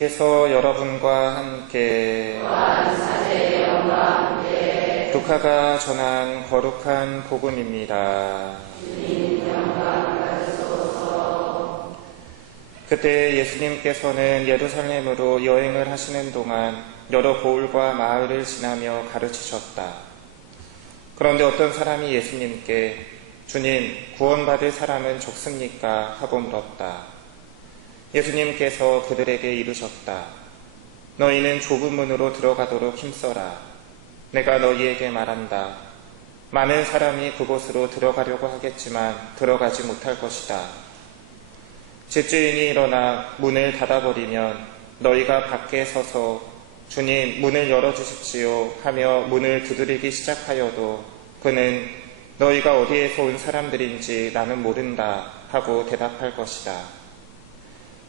그래서 여러분과 함께 루카가 전한 거룩한 복음입니다. 그때 예수님께서는 예루살렘으로 여행을 하시는 동안 여러 고을과 마을을 지나며 가르치셨다. 그런데 어떤 사람이 예수님께 주님, 구원받을 사람은 적습니까? 하고 물었다. 예수님께서 그들에게 이르셨다. 너희는 좁은 문으로 들어가도록 힘써라. 내가 너희에게 말한다. 많은 사람이 그곳으로 들어가려고 하겠지만 들어가지 못할 것이다. 집주인이 일어나 문을 닫아버리면 너희가 밖에 서서 주님, 문을 열어주십시오 하며 문을 두드리기 시작하여도 그는 너희가 어디에서 온 사람들인지 나는 모른다 하고 대답할 것이다.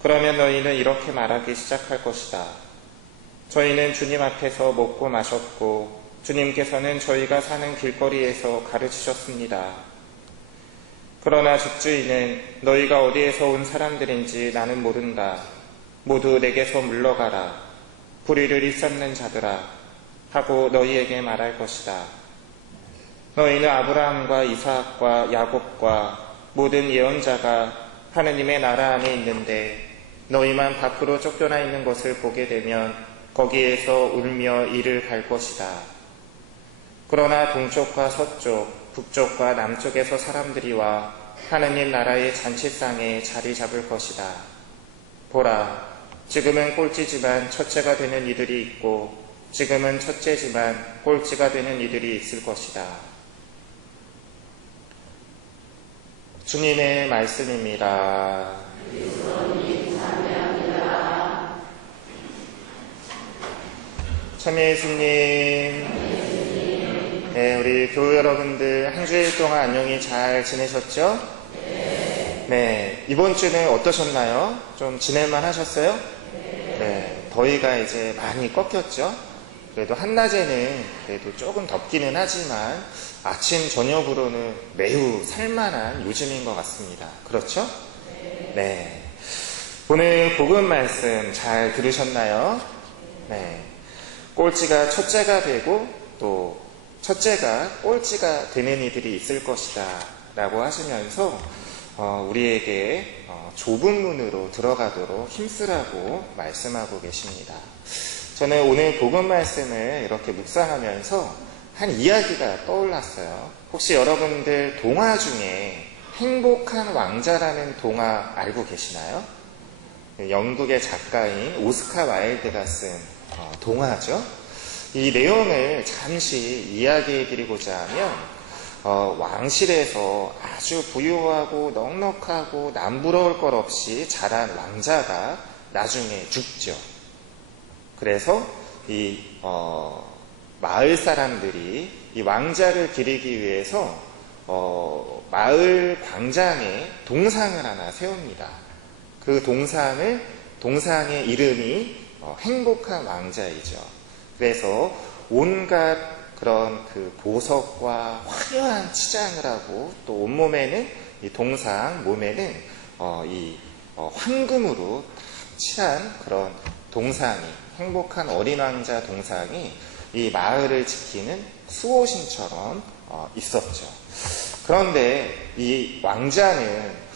그러면 너희는 이렇게 말하기 시작할 것이다. 저희는 주님 앞에서 먹고 마셨고 주님께서는 저희가 사는 길거리에서 가르치셨습니다. 그러나 집주인은 너희가 어디에서 온 사람들인지 나는 모른다. 모두 내게서 물러가라. 불의를 일삼는 자들아 하고 너희에게 말할 것이다. 너희는 아브라함과 이삭과 야곱과 모든 예언자가 하느님의 나라 안에 있는데 너희만 밖으로 쫓겨나 있는 것을 보게 되면 거기에서 울며 이를 갈 것이다. 그러나 동쪽과 서쪽, 북쪽과 남쪽에서 사람들이 와 하느님 나라의 잔치상에 자리 잡을 것이다. 보라, 지금은 꼴찌지만 첫째가 되는 이들이 있고 지금은 첫째지만 꼴찌가 되는 이들이 있을 것이다. 주님의 말씀입니다. 참여 예수님. 네, 우리 교우 여러분들 한 주일 동안 안녕히 잘 지내셨죠? 네, 이번 주는 어떠셨나요? 좀 지낼만 하셨어요? 네, 더위가 이제 많이 꺾였죠? 그래도 한낮에는 그래도 조금 덥기는 하지만 아침 저녁으로는 매우 살만한 요즘인 것 같습니다. 그렇죠? 네. 오늘 복음 말씀 잘 들으셨나요? 네. 꼴찌가 첫째가 되고 또 첫째가 꼴찌가 되는 이들이 있을 것이다 라고 하시면서 우리에게 좁은 문으로 들어가도록 힘쓰라고 말씀하고 계십니다. 저는 오늘 복음 말씀을 이렇게 묵상하면서 한 이야기가 떠올랐어요. 혹시 여러분들 동화 중에 행복한 왕자라는 동화 알고 계시나요? 영국의 작가인 오스카 와일드가 쓴 동화죠. 이 내용을 잠시 이야기해 드리고자 하면 왕실에서 아주 부유하고 넉넉하고 남부러울 것 없이 자란 왕자가 나중에 죽죠. 그래서 이 마을 사람들이 이 왕자를 기리기 위해서 마을 광장에 동상을 하나 세웁니다. 그 동상의 이름이 행복한 왕자이죠. 그래서 온갖 그런 그 보석과 화려한 치장을 하고 또 온몸에는 이 동상 몸에는 이 황금으로 칠한 그런 동상이 행복한 어린 왕자 동상이 이 마을을 지키는 수호신처럼 있었죠. 그런데 이 왕자는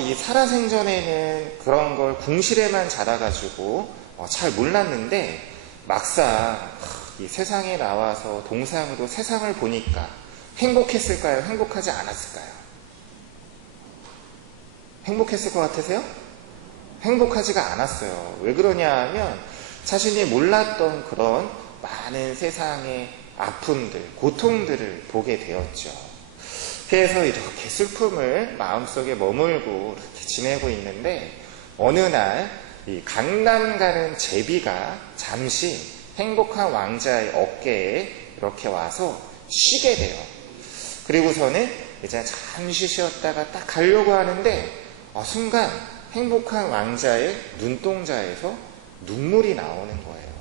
이 살아생전에는 그런 걸 궁실에만 자라가지고 잘 몰랐는데 막상 이 세상에 나와서 동상으로 세상을 보니까 행복했을까요? 행복하지 않았을까요? 행복했을 것 같으세요? 행복하지가 않았어요. 왜 그러냐 하면 자신이 몰랐던 그런 많은 세상의 아픔들, 고통들을 보게 되었죠. 그래서 이렇게 슬픔을 마음속에 머물고 이렇게 지내고 있는데 어느 날 이 강남 가는 제비가 잠시 행복한 왕자의 어깨에 이렇게 와서 쉬게 돼요. 그리고서는 이제 잠시 쉬었다가 딱 가려고 하는데 순간 행복한 왕자의 눈동자에서 눈물이 나오는 거예요.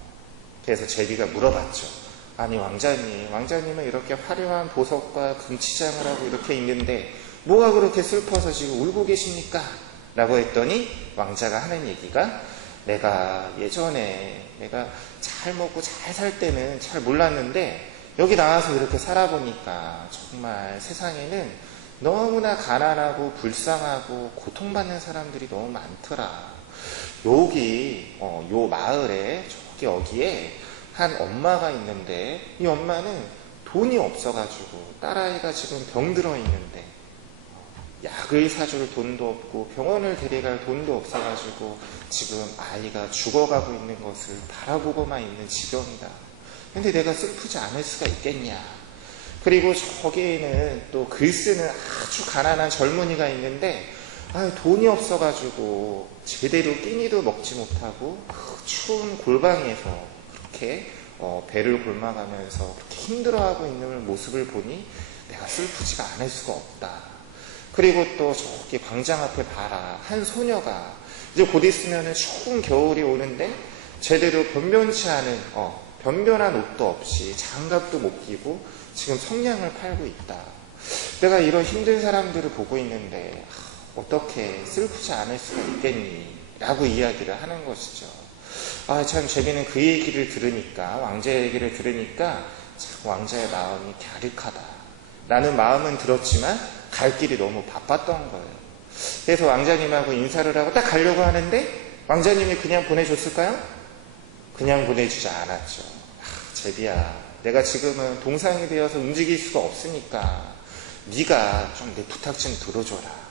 그래서 제비가 물어봤죠. 아니 왕자님은 이렇게 화려한 보석과 금치장을 하고 이렇게 있는데 뭐가 그렇게 슬퍼서 지금 울고 계십니까? 라고 했더니 왕자가 하는 얘기가 내가 예전에 내가 잘 먹고 잘 살 때는 잘 몰랐는데 여기 나와서 이렇게 살아보니까 정말 세상에는 너무나 가난하고 불쌍하고 고통받는 사람들이 너무 많더라. 여기 요 마을에 저기 여기에 한 엄마가 있는데 이 엄마는 돈이 없어가지고 딸아이가 지금 병들어 있는데 약을 사줄 돈도 없고 병원을 데려갈 돈도 없어가지고 지금 아이가 죽어가고 있는 것을 바라보고만 있는 지경이다. 근데 내가 슬프지 않을 수가 있겠냐. 그리고 저기에는 또 글 쓰는 아주 가난한 젊은이가 있는데 돈이 없어가지고 제대로 끼니도 먹지 못하고 그 추운 골방에서 그렇게 배를 골마가면서 그렇게 힘들어하고 있는 모습을 보니 내가 슬프지가 않을 수가 없다. 그리고 또 저기 광장 앞에 봐라. 한 소녀가 이제 곧 있으면 추운 겨울이 오는데 제대로 변변치 않은 변변한 옷도 없이 장갑도 못 끼고 지금 성냥을 팔고 있다. 내가 이런 힘든 사람들을 보고 있는데 어떻게 슬프지 않을 수가 있겠니? 라고 이야기를 하는 것이죠. 참 재미는 그 얘기를 들으니까, 왕자의 얘기를 들으니까 참 왕자의 마음이 갸륵하다 라는 마음은 들었지만 갈 길이 너무 바빴던 거예요. 그래서 왕자님하고 인사를 하고 딱 가려고 하는데 왕자님이 그냥 보내줬을까요? 그냥 보내주지 않았죠. 제비야, 내가 지금은 동상이 되어서 움직일 수가 없으니까 네가 좀 내 부탁 좀 들어줘라.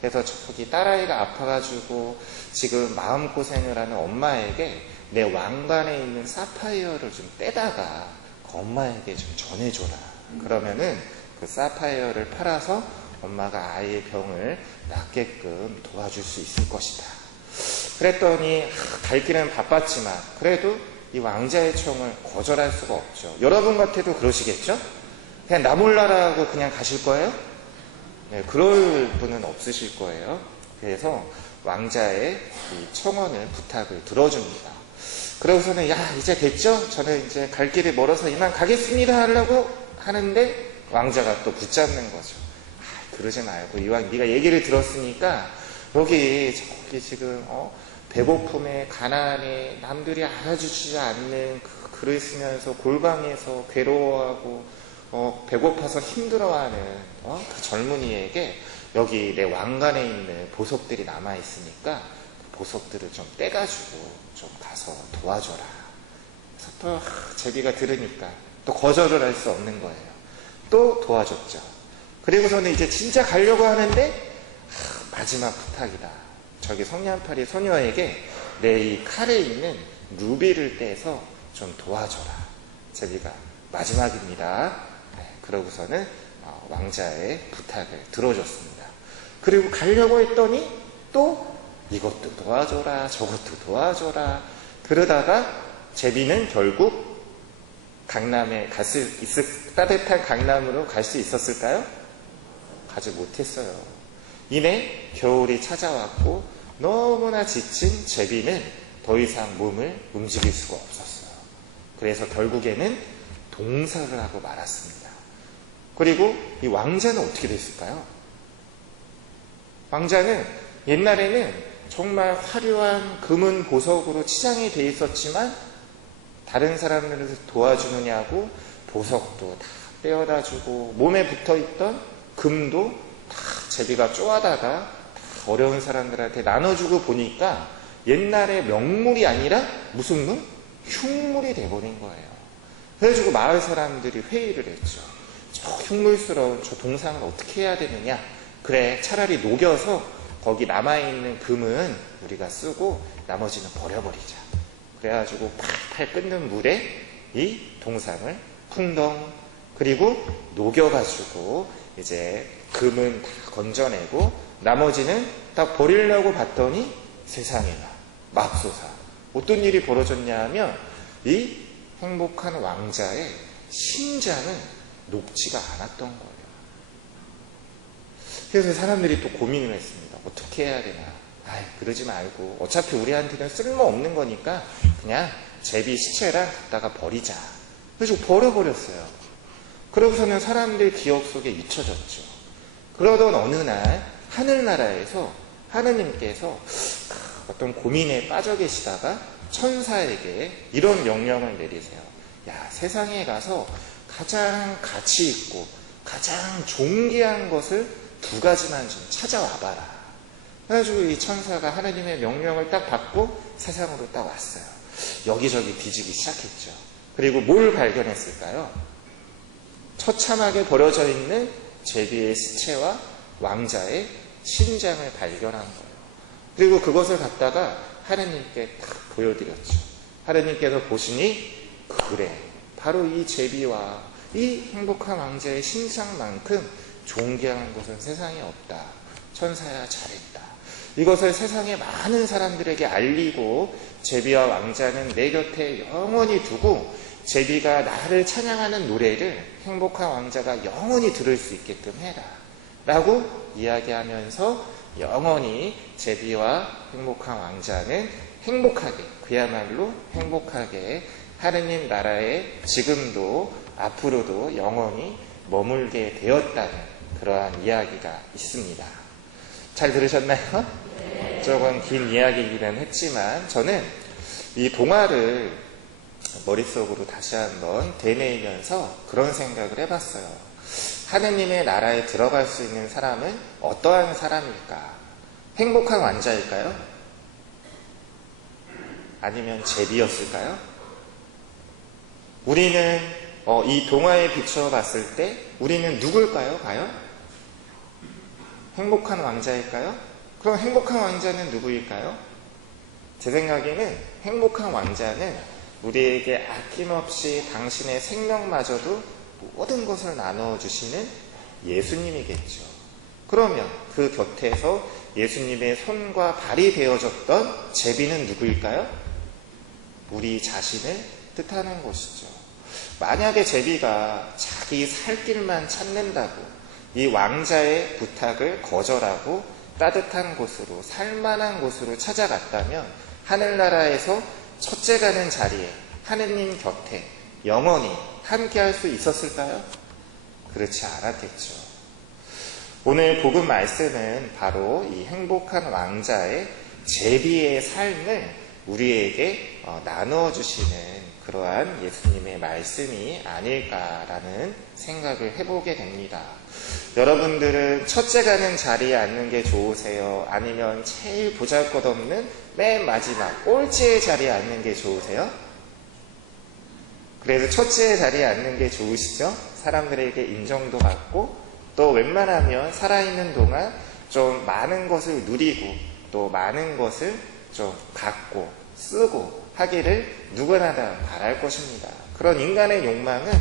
그래서 저기 딸아이가 아파가지고 지금 마음고생을 하는 엄마에게 내 왕관에 있는 사파이어를 좀 떼다가 그 엄마에게 좀 전해줘라. 그러면은 그 사파이어를 팔아서 엄마가 아이의 병을 낫게끔 도와줄 수 있을 것이다. 그랬더니 갈 길은 바빴지만 그래도 이 왕자의 청을 거절할 수가 없죠. 여러분 같아도 그러시겠죠? 그냥 나 몰라라고 그냥 가실 거예요? 네, 그럴 분은 없으실 거예요. 그래서 왕자의 이 청원을 부탁을 들어줍니다. 그러고서는 이제 됐죠? 저는 이제 갈 길이 멀어서 이만 가겠습니다 하려고 하는데 왕자가 또 붙잡는 거죠. 그러지 말고 이왕 네가 얘기를 들었으니까 여기 저기 지금 배고픔에 가난에 남들이 알아주지 않는 그 글을 쓰면서 골방에서 괴로워하고 배고파서 힘들어하는 그 젊은이에게 여기 내 왕관에 있는 보석들이 남아있으니까 그 보석들을 좀 떼가지고 좀 가서 도와줘라. 그래서 또 제비가 들으니까 또 거절을 할 수 없는 거예요. 또 도와줬죠. 그리고서는 이제 진짜 가려고 하는데 마지막 부탁이다. 저기 성냥팔이 소녀에게 내 이 칼에 있는 루비를 떼서 좀 도와줘라. 제비가 마지막입니다. 그러고서는 왕자의 부탁을 들어줬습니다. 그리고 가려고 했더니 또 이것도 도와줘라 저것도 도와줘라. 그러다가 제비는 결국 강남에 따뜻한 강남으로 갈 수 있었을까요? 가지 못했어요. 이내 겨울이 찾아왔고 너무나 지친 제비는 더 이상 몸을 움직일 수가 없었어요. 그래서 결국에는 동사를 하고 말았습니다. 그리고 이 왕자는 어떻게 됐을까요? 왕자는 옛날에는 정말 화려한 금은 보석으로 치장이 돼 있었지만 다른 사람들을 도와주느냐고 보석도 다 떼어다 주고 몸에 붙어있던 금도 다 제비가 쪼아다가 다 어려운 사람들한테 나눠주고 보니까 옛날에 명물이 아니라 무슨 물? 흉물이 돼버린 거예요. 그래가지고 마을 사람들이 회의를 했죠. 저 흉물스러운 저 동상을 어떻게 해야 되느냐. 그래, 차라리 녹여서 거기 남아있는 금은 우리가 쓰고 나머지는 버려버리자. 그래가지고 팔팔 끓는 물에 이 동상을 쿵덩 그리고 녹여가지고 이제 금은 다 건져내고 나머지는 딱 버리려고 봤더니 세상에나 맙소사 어떤 일이 벌어졌냐 하면 이 행복한 왕자의 심장은 녹지가 않았던 거예요. 그래서 사람들이 또 고민을 했습니다. 어떻게 해야 되나. 그러지 말고 어차피 우리한테는 쓸모없는 거니까 그냥 제비 시체랑 갖다가 버리자. 그래서 버려버렸어요. 그러고서는 사람들 기억 속에 잊혀졌죠. 그러던 어느 날 하늘나라에서 하느님께서 어떤 고민에 빠져 계시다가 천사에게 이런 명령을 내리세요. 야, 세상에 가서 가장 가치 있고 가장 존귀한 것을 2가지만 좀 찾아와봐라. 그래가지고 이 천사가 하느님의 명령을 딱 받고 세상으로 딱 왔어요. 여기저기 뒤지기 시작했죠. 그리고 뭘 발견했을까요? 처참하게 버려져 있는 제비의 시체와 왕자의 심장을 발견한 거예요. 그리고 그것을 갖다가 하느님께 딱 보여드렸죠. 하느님께서 보시니 그래, 바로 이 제비와 이 행복한 왕자의 심장만큼 존귀한 것은 세상에 없다. 천사야, 잘했다. 이것을 세상의 많은 사람들에게 알리고 제비와 왕자는 내 곁에 영원히 두고 제비가 나를 찬양하는 노래를 행복한 왕자가 영원히 들을 수 있게끔 해라. 라고 이야기하면서 영원히 제비와 행복한 왕자는 행복하게, 그야말로 행복하게 하느님 나라에 지금도 앞으로도 영원히 머물게 되었다는 그러한 이야기가 있습니다. 잘 들으셨나요? 네. 조금 긴 이야기이기는 했지만 저는 이 동화를 머릿속으로 다시 한번 되뇌이면서 그런 생각을 해봤어요. 하느님의 나라에 들어갈 수 있는 사람은 어떠한 사람일까? 행복한 왕자일까요? 아니면 제비였을까요? 우리는 이 동화에 비추어 봤을 때 우리는 누굴까요? 과연? 행복한 왕자일까요? 그럼 행복한 왕자는 누구일까요? 제 생각에는 행복한 왕자는 우리에게 아낌없이 당신의 생명마저도 모든 것을 나누어 주시는 예수님이겠죠. 그러면 그 곁에서 예수님의 손과 발이 되어졌던 제비는 누구일까요? 우리 자신을 뜻하는 것이죠. 만약에 제비가 자기 살 길만 찾는다고 이 왕자의 부탁을 거절하고 따뜻한 곳으로, 살만한 곳으로 찾아갔다면 하늘나라에서 첫째 가는 자리에 하느님 곁에 영원히 함께할 수 있었을까요? 그렇지 않았겠죠. 오늘 복음 말씀은 바로 이 행복한 왕자의 제비의 삶을 우리에게 나누어 주시는 그러한 예수님의 말씀이 아닐까라는 생각을 해보게 됩니다. 여러분들은 첫째 가는 자리에 앉는 게 좋으세요? 아니면 제일 보잘것없는 맨 마지막 꼴찌의 자리에 앉는 게 좋으세요? 그래서 첫째 자리에 앉는 게 좋으시죠? 사람들에게 인정도 받고 또 웬만하면 살아있는 동안 좀 많은 것을 누리고 또 많은 것을 좀 갖고 쓰고 하기를 누구나 다 바랄 것입니다. 그런 인간의 욕망은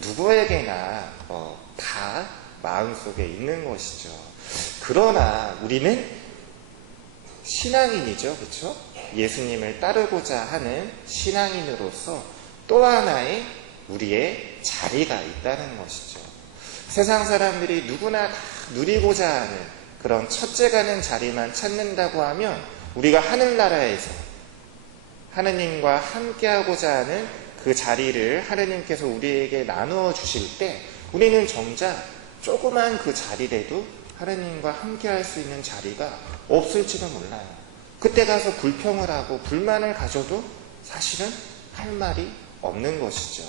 누구에게나 다 마음속에 있는 것이죠. 그러나 우리는 신앙인이죠. 그렇죠? 예수님을 따르고자 하는 신앙인으로서 또 하나의 우리의 자리가 있다는 것이죠. 세상 사람들이 누구나 다 누리고자 하는 그런 첫째 가는 자리만 찾는다고 하면 우리가 하늘나라에서 하느님과 함께하고자 하는 그 자리를 하느님께서 우리에게 나누어 주실 때 우리는 정작 조그만 그 자리라도 하느님과 함께할 수 있는 자리가 없을지도 몰라요. 그때 가서 불평을 하고 불만을 가져도 사실은 할 말이 없는 것이죠.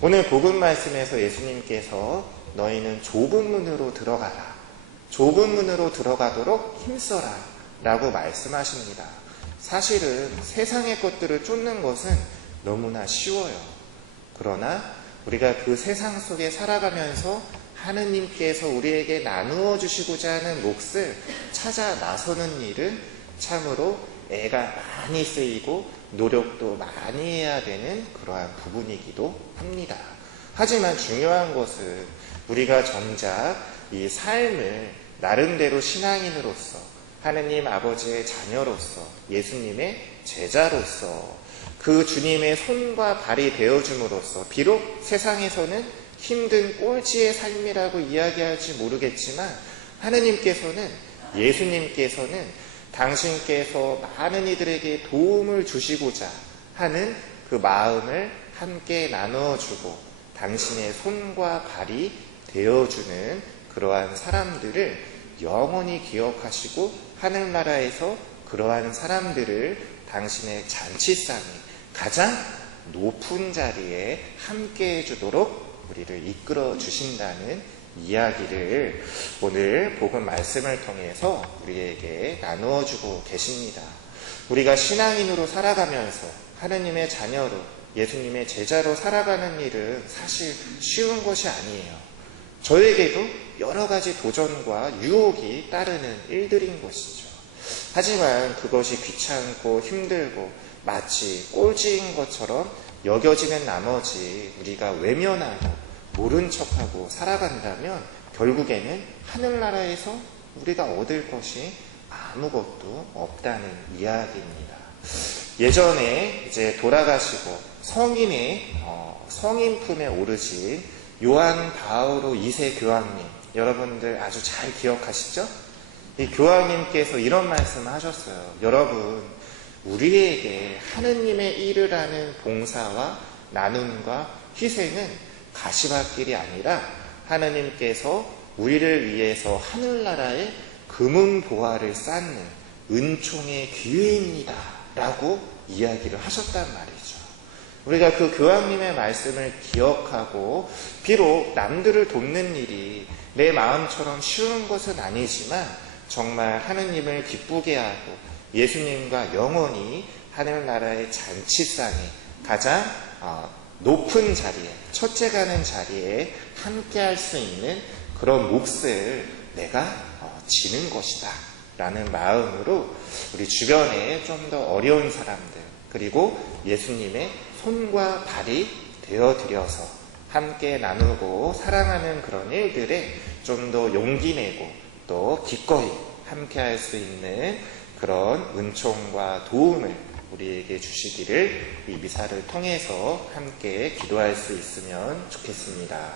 오늘 복음 말씀에서 예수님께서 너희는 좁은 문으로 들어가라. 좁은 문으로 들어가도록 힘써라 라고 말씀하십니다. 사실은 세상의 것들을 쫓는 것은 너무나 쉬워요. 그러나 우리가 그 세상 속에 살아가면서 하느님께서 우리에게 나누어 주시고자 하는 몫을 찾아 나서는 일은 참으로 애가 많이 쓰이고 노력도 많이 해야 되는 그러한 부분이기도 합니다. 하지만 중요한 것은 우리가 정작 이 삶을 나름대로 신앙인으로서 하느님 아버지의 자녀로서 예수님의 제자로서 그 주님의 손과 발이 되어줌으로써 비록 세상에서는 힘든 꼴찌의 삶이라고 이야기할지 모르겠지만 하느님께서는 예수님께서는 당신께서 많은 이들에게 도움을 주시고자 하는 그 마음을 함께 나눠주고 당신의 손과 발이 되어주는 그러한 사람들을 영원히 기억하시고 하늘나라에서 그러한 사람들을 당신의 잔치상에 가장 높은 자리에 함께 해주도록 우리를 이끌어 주신다는 이야기를 오늘 복음 말씀을 통해서 우리에게 나누어 주고 계십니다. 우리가 신앙인으로 살아가면서 하느님의 자녀로 예수님의 제자로 살아가는 일은 사실 쉬운 것이 아니에요. 저에게도 여러 가지 도전과 유혹이 따르는 일들인 것이죠. 하지만 그것이 귀찮고 힘들고 마치 꼴찌인 것처럼 여겨지는 나머지 우리가 외면하고 모른 척하고 살아간다면 결국에는 하늘나라에서 우리가 얻을 것이 아무것도 없다는 이야기입니다. 예전에 이제 돌아가시고 성인 품에 오르신 요한 바오로 2세 교황님, 여러분들 아주 잘 기억하시죠? 이 교황님께서 이런 말씀을 하셨어요. 여러분, 우리에게 하느님의 일을 하는 봉사와 나눔과 희생은 가시밭길이 아니라 하느님께서 우리를 위해서 하늘나라에 금은보화를 쌓는 은총의 기회입니다 라고 이야기를 하셨단 말이죠. 우리가 그 교황님의 말씀을 기억하고 비록 남들을 돕는 일이 내 마음처럼 쉬운 것은 아니지만 정말 하느님을 기쁘게 하고 예수님과 영원히 하늘나라의 잔치상에 가장 높은 자리에, 첫째 가는 자리에 함께 할 수 있는 그런 몫을 내가 지는 것이다 라는 마음으로 우리 주변에 좀 더 어려운 사람들, 그리고 예수님의 손과 발이 되어드려서 함께 나누고 사랑하는 그런 일들에 좀 더 용기 내고 또 기꺼이 함께 할 수 있는 그런 은총과 도움을 우리에게 주시기를 이 미사를 통해서 함께 기도할 수 있으면 좋겠습니다.